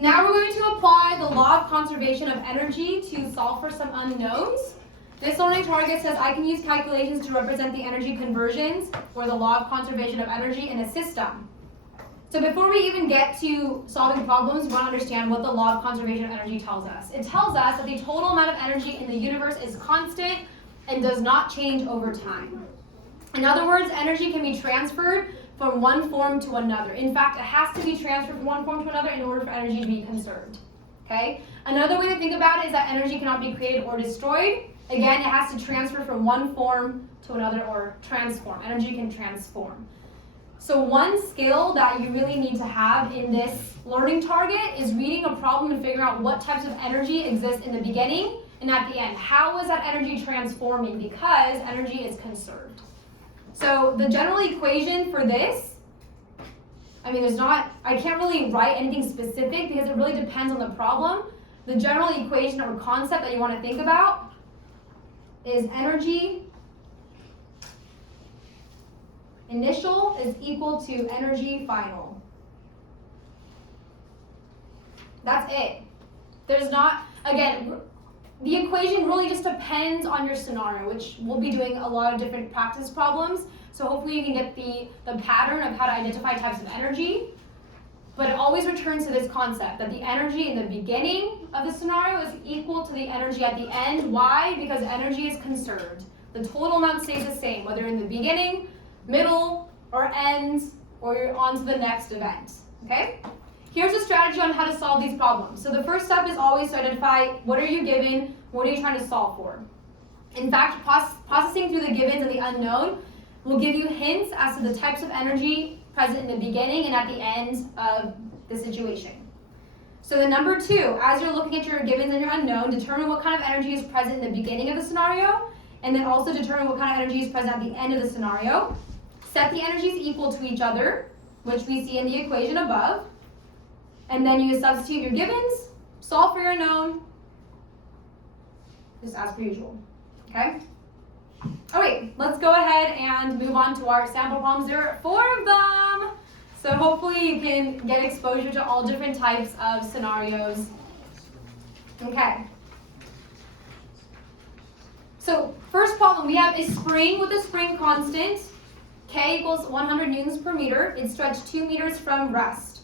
Now we're going to apply the law of conservation of energy to solve for some unknowns. This learning target says I can use calculations to represent the energy conversions or the law of conservation of energy in a system. So before we even get to solving problems, we want to understand what the law of conservation of energy tells us. It tells us that the total amount of energy in the universe is constant and does not change over time. In other words, energy can be transferred from one form to another. In fact, it has to be transferred from one form to another in order for energy to be conserved. Okay? Another way to think about it is that energy cannot be created or destroyed. Again, it has to transfer from one form to another or transform. Energy can transform. So one skill that you really need to have in this learning target is reading a problem and figuring out what types of energy exist in the beginning and at the end. How is that energy transforming? Because energy is conserved. So the general equation for this, I can't really write anything specific because it really depends on the problem. The general equation or concept that you want to think about is energy initial is equal to energy final. That's it. There's not, again, the equation really just depends on your scenario, which we'll be doing a lot of different practice problems. So hopefully you can get the pattern of how to identify types of energy. But it always returns to this concept that the energy in the beginning of the scenario is equal to the energy at the end. Why? Because energy is conserved. The total amount stays the same, whether in the beginning, middle, or end, or you're on to the next event. Okay? Here's a strategy on how to solve these problems. So the first step is always to identify what are you given, what are you trying to solve for. In fact, processing through the givens and the unknown will give you hints as to the types of energy present in the beginning and at the end of the situation. So the number 2, as you're looking at your givens and your unknown, determine what kind of energy is present in the beginning of the scenario, and then also determine what kind of energy is present at the end of the scenario. Set the energies equal to each other, which we see in the equation above. And then you substitute your givens, solve for your unknown, just as per usual, okay? All right, let's go ahead and move on to our sample problems. There are 4 of them, so hopefully you can get exposure to all different types of scenarios. Okay. So first problem, we have a spring with a spring constant, K equals 100 newtons per meter. It's stretched 2 meters from rest.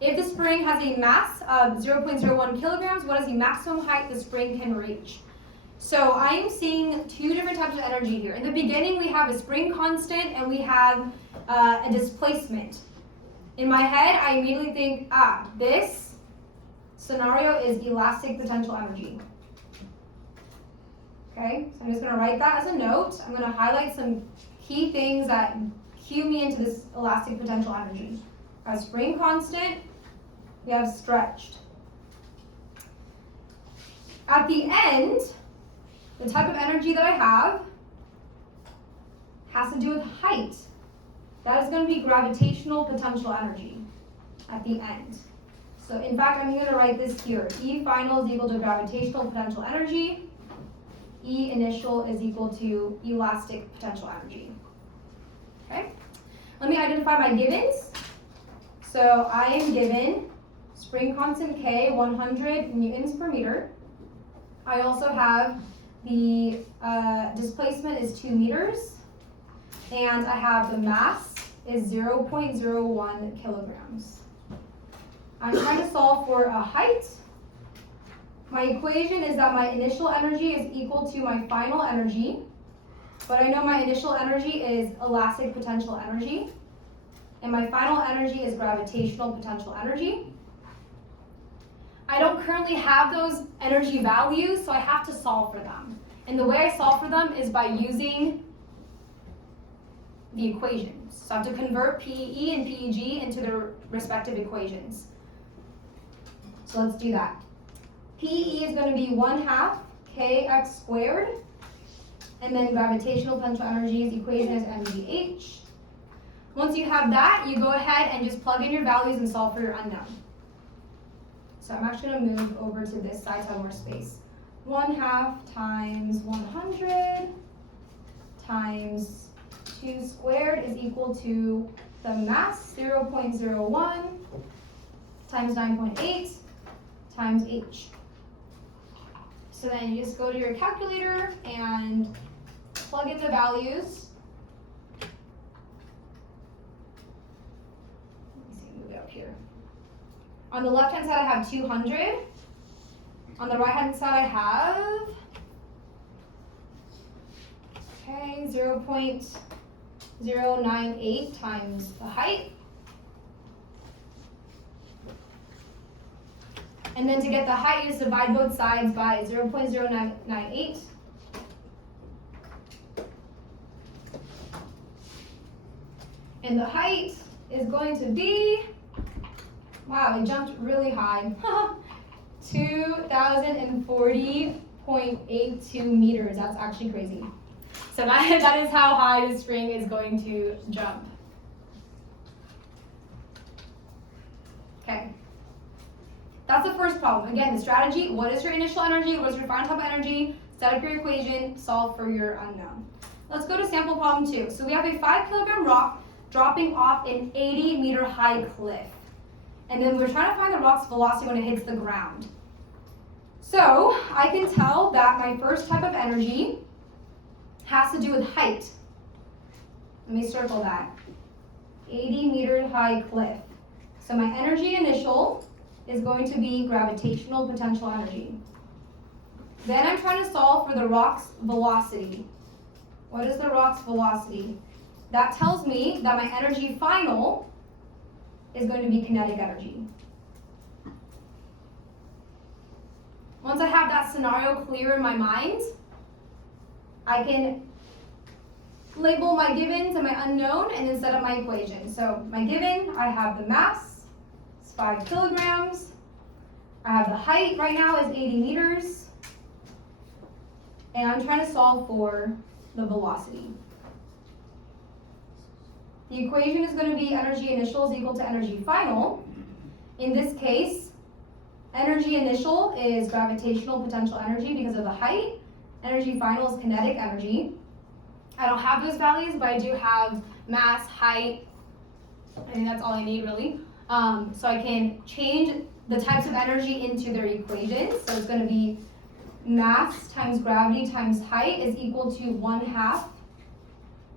If the spring has a mass of 0.01 kilograms, what is the maximum height the spring can reach? So I am seeing 2 different types of energy here. In the beginning, we have a spring constant and we have a displacement. In my head, I immediately think, this scenario is elastic potential energy. Okay, so I'm just going to write that as a note. I'm going to highlight some key things that cue me into this elastic potential energy. Our spring constant, we have stretched. At the end, the type of energy that I have has to do with height. That is going to be gravitational potential energy at the end. So in fact, I'm going to write this here. E final is equal to gravitational potential energy. E initial is equal to elastic potential energy. Okay? Let me identify my givens. So I am given spring constant K, 100 newtons per meter. I also have the displacement is 2 meters. And I have the mass is 0.01 kilograms. I'm trying to solve for a height. My equation is that my initial energy is equal to my final energy. But I know my initial energy is elastic potential energy. And my final energy is gravitational potential energy. I don't currently have those energy values, so I have to solve for them. And the way I solve for them is by using the equations. So I have to convert PE and PEG into their respective equations. So let's do that. PE is going to be 1/2 kx squared. And then gravitational potential energy's equation is mgh. Once you have that, you go ahead and just plug in your values and solve for your unknown. So I'm actually going to move over to this side to have more space. 1/2 times 100 times 2 squared is equal to the mass, 0.01 times 9.8 times h. So then you just go to your calculator and plug in the values. Let me see, move it up here. On the left-hand side, I have 200. On the right-hand side, I have, okay, 0.098 times the height. And then to get the height, you just divide both sides by 0.098. And the height is going to be, wow, it jumped really high. 2,040.82 meters. That's actually crazy. So that is how high the string is going to jump. Okay. That's the first problem. Again, the strategy, what is your initial energy? What is your final type of energy? Set up your equation, solve for your unknown. Let's go to sample problem 2. So we have a 5-kilogram rock dropping off an 80-meter high cliff. And then we're trying to find the rock's velocity when it hits the ground. So I can tell that my first type of energy has to do with height. Let me circle that. 80-meter high cliff. So my energy initial is going to be gravitational potential energy. Then I'm trying to solve for the rock's velocity. What is the rock's velocity? That tells me that my energy final is going to be kinetic energy. Once I have that scenario clear in my mind, I can label my givens and my unknown and then set up my equation. So my given, I have the mass, it's 5 kilograms. I have the height right now is 80 meters. And I'm trying to solve for the velocity. The equation is going to be energy initial is equal to energy final. In this case, energy initial is gravitational potential energy because of the height. Energy final is kinetic energy. I don't have those values, but I do have mass, height. I think that's all I need really. So I can change the types of energy into their equations. So it's going to be mass times gravity times height is equal to 1/2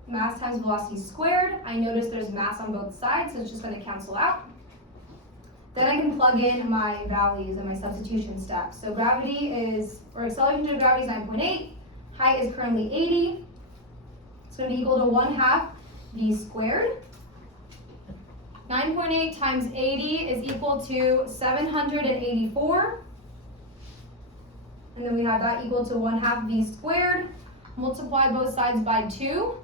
mass times velocity squared. I notice there's mass on both sides, so it's just going to cancel out. Then I can plug in my values and my substitution steps. So gravity is, or acceleration due to gravity is 9.8. Height is currently 80. It's going to be equal to 1/2 v squared. 9.8 times 80 is equal to 784. And then we have that equal to 1/2 v squared. Multiply both sides by 2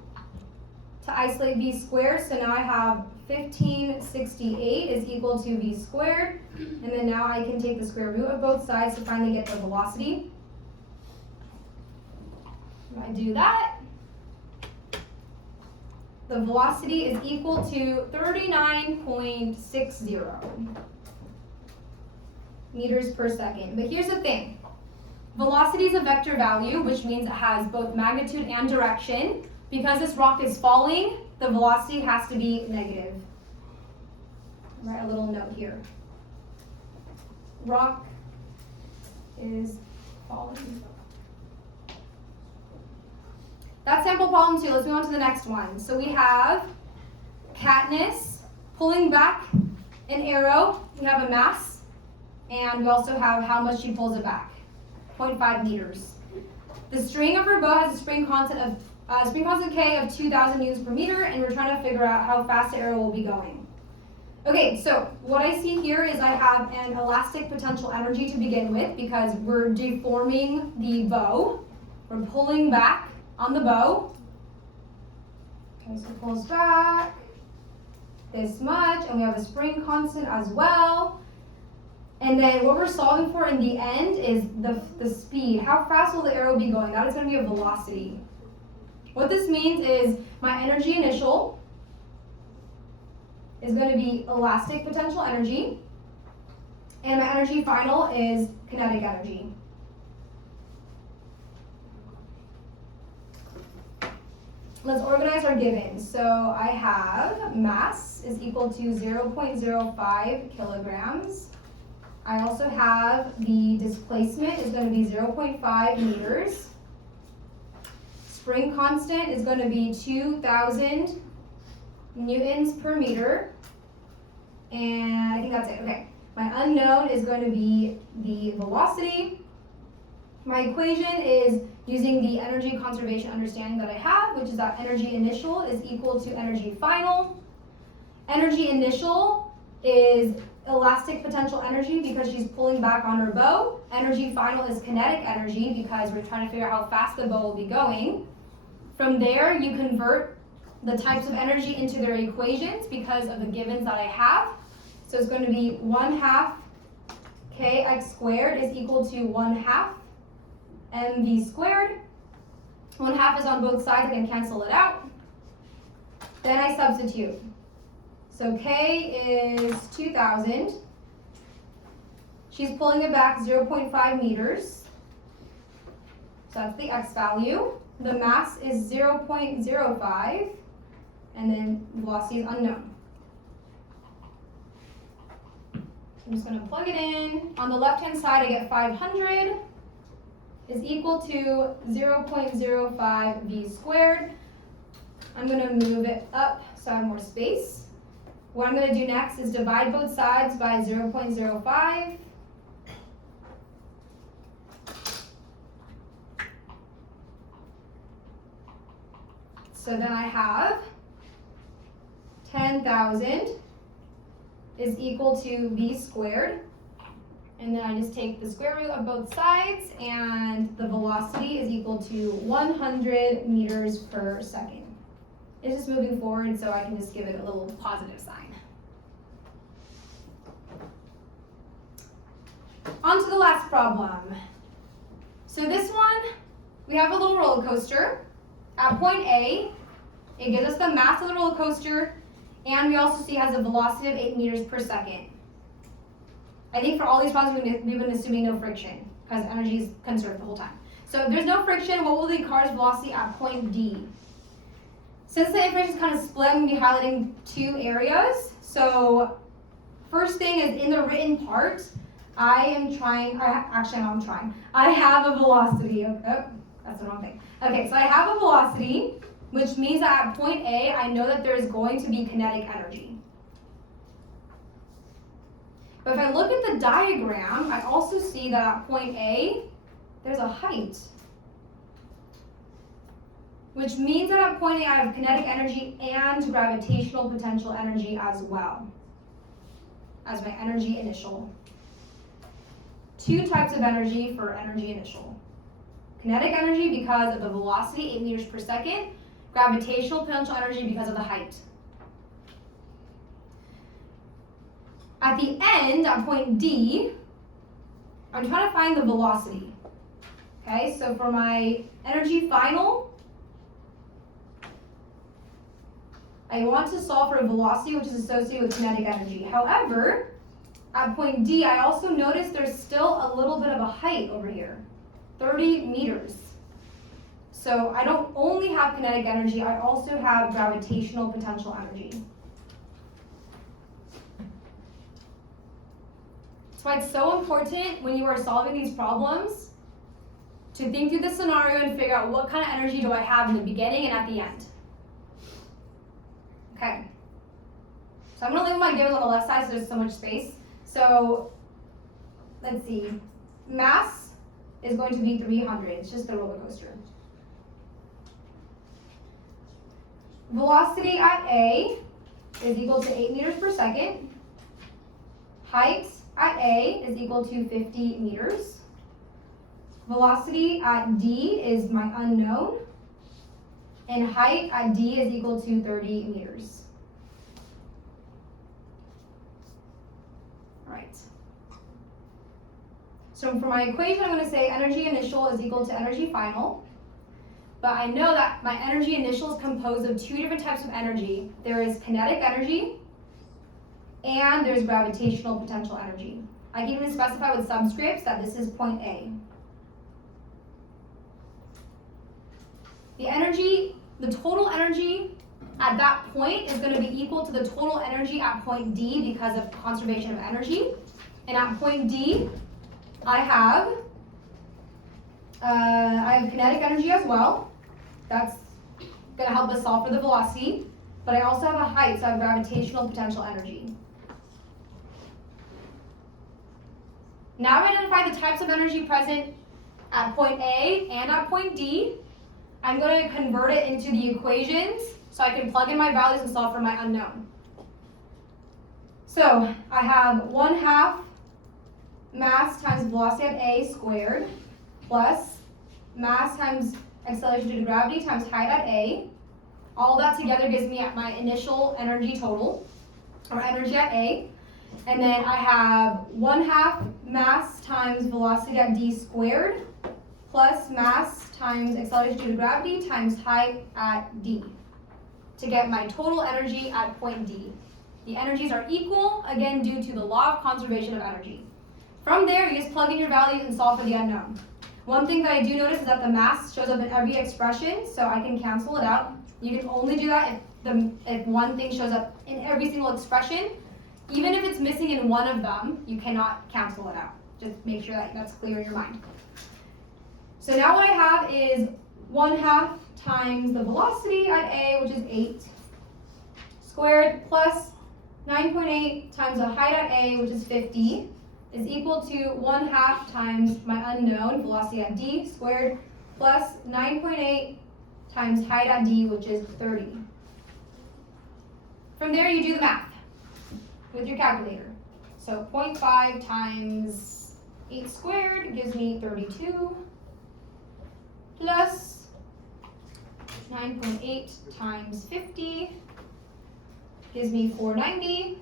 to isolate v squared. So now I have 1568 is equal to v squared. And then now I can take the square root of both sides to finally get the velocity. If I do that, the velocity is equal to 39.60 meters per second. But here's the thing. Velocity is a vector value, which means it has both magnitude and direction. Because this rock is falling, the velocity has to be negative. I'll write a little note here. Rock is falling. That's sample problem 2. Let's move on to the next one. So we have Katniss pulling back an arrow. We have a mass, and we also have how much she pulls it back. 0.5 meters. The string of her bow has a spring constant K of 2,000 newtons per meter, and we're trying to figure out how fast the arrow will be going. Okay, so what I see here is I have an elastic potential energy to begin with because we're deforming the bow. We're pulling back on the bow. Okay, so it pulls back this much, and we have a spring constant as well. And then what we're solving for in the end is the speed. How fast will the arrow be going? That is going to be a velocity. What this means is my energy initial is going to be elastic potential energy, and my energy final is kinetic energy. Let's organize our givens. So I have mass is equal to 0.05 kilograms. I also have the displacement is going to be 0.5 meters. Spring constant is going to be 2,000 newtons per meter. And I think that's it. Okay. My unknown is going to be the velocity. My equation is using the energy conservation understanding that I have, which is that energy initial is equal to energy final. Energy initial is elastic potential energy because she's pulling back on her bow. Energy final is kinetic energy because we're trying to figure out how fast the bow will be going. From there, you convert the types of energy into their equations because of the givens that I have. So it's going to be 1/2 kx squared is equal to 1/2 mv squared. 1/2 is on both sides, I can cancel it out. Then I substitute. So k is 2,000. She's pulling it back 0.5 meters. So that's the x value. The mass is 0.05, and then velocity is unknown. I'm just going to plug it in. On the left-hand side, I get 500 is equal to 0.05 v squared. I'm going to move it up so I have more space. What I'm going to do next is divide both sides by 0.05. So then I have 10,000 is equal to v squared. And then I just take the square root of both sides, and the velocity is equal to 100 meters per second. It's just moving forward, so I can just give it a little positive sign. On to the last problem. So this one, we have a little roller coaster. At point A, it gives us the mass of the roller coaster, and we also see it has a velocity of 8 meters per second. I think for all these problems, we've been assuming no friction, because energy is conserved the whole time. So if there's no friction, what will be the car's velocity at point D? Since the information is kind of split, I'm going to be highlighting two areas. So first thing is in the written part, I have a velocity. Oh, that's the wrong thing. Okay, so I have a velocity, which means that at point A, I know that there is going to be kinetic energy. But if I look at the diagram, I also see that at point A, there's a height. Which means that at point A, I have kinetic energy and gravitational potential energy as well, as my energy initial. Two types of energy for energy initial. Kinetic energy because of the velocity, 8 meters per second. Gravitational potential energy because of the height. At the end, at point D, I'm trying to find the velocity. Okay, so for my energy final, I want to solve for a velocity which is associated with kinetic energy. However, at point D, I also notice there's still a little bit of a height over here, 30 meters. So I don't only have kinetic energy, I also have gravitational potential energy. That's why it's so important when you are solving these problems to think through the scenario and figure out what kind of energy do I have in the beginning and at the end. Okay. So I'm going to leave my givens on the left side so there's so much space. So let's see. Mass is going to be 300. It's just a roller coaster. Velocity at A is equal to 8 meters per second. Height at A is equal to 50 meters. Velocity at D is my unknown. And height at D is equal to 30 meters. All right. So for my equation, I'm going to say energy initial is equal to energy final. But I know that my energy initial is composed of two different types of energy. There is kinetic energy, and there's gravitational potential energy. I can even specify with subscripts that this is point A. The total energy at that point is going to be equal to the total energy at point D because of conservation of energy. And at point D, I have kinetic energy as well. That's going to help us solve for the velocity. But I also have a height, so I have gravitational potential energy. Now I've identified the types of energy present at point A and at point D. I'm going to convert it into the equations so I can plug in my values and solve for my unknown. So I have 1/2 mass times velocity at A squared plus mass times acceleration due to gravity times height at A. All that together gives me my initial energy total, or energy at A. And then I have 1/2 mass times velocity at D squared plus mass times acceleration due to gravity times height at D to get my total energy at point D. The energies are equal, again, due to the law of conservation of energy. From there, you just plug in your values and solve for the unknown. One thing that I do notice is that the mass shows up in every expression, so I can cancel it out. You can only do that if one thing shows up in every single expression. Even if it's missing in one of them, you cannot cancel it out. Just make sure that that's clear in your mind. So now what I have is 1/2 times the velocity at A, which is 8, squared plus 9.8 times the height at A, which is 50, is equal to 1/2 times my unknown, velocity at D, squared plus 9.8 times height at D, which is 30. From there, you do the math with your calculator. So 0.5 times 8 squared gives me 32, plus 9.8 times 50 gives me 490,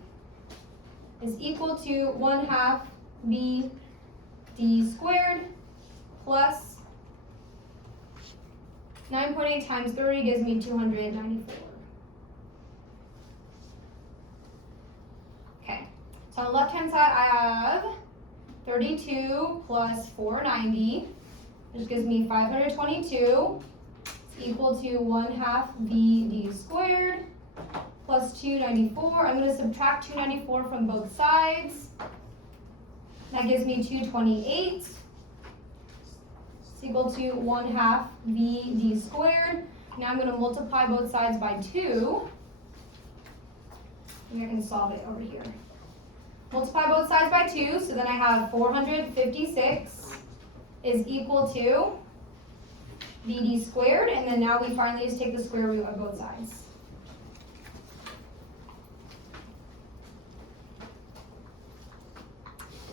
is equal to 1/2 B D squared plus 9.8 times 30 gives me 294. Okay, so on the left-hand side, I have 32 plus 490, which gives me 522, is equal to 1/2 VD squared plus 294. I'm going to subtract 294 from both sides. That gives me 228. It's equal to 1/2 VD squared. Now I'm going to multiply both sides by 2. And I can solve it over here. Multiply both sides by 2, so then I have 456 is equal to VD squared, and then now we finally just take the square root of both sides.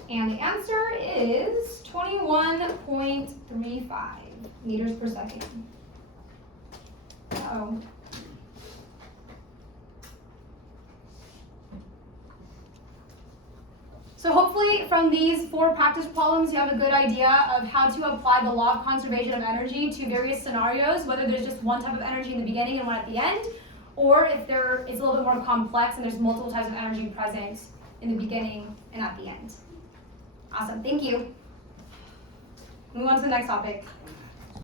And the answer is 21.35 meters per second. Uh-oh. So hopefully from these 4 practice problems, you have a good idea of how to apply the law of conservation of energy to various scenarios, whether there's just one type of energy in the beginning and one at the end, or if it's a little bit more complex and there's multiple types of energy present in the beginning and at the end. Awesome, thank you. Move on to the next topic.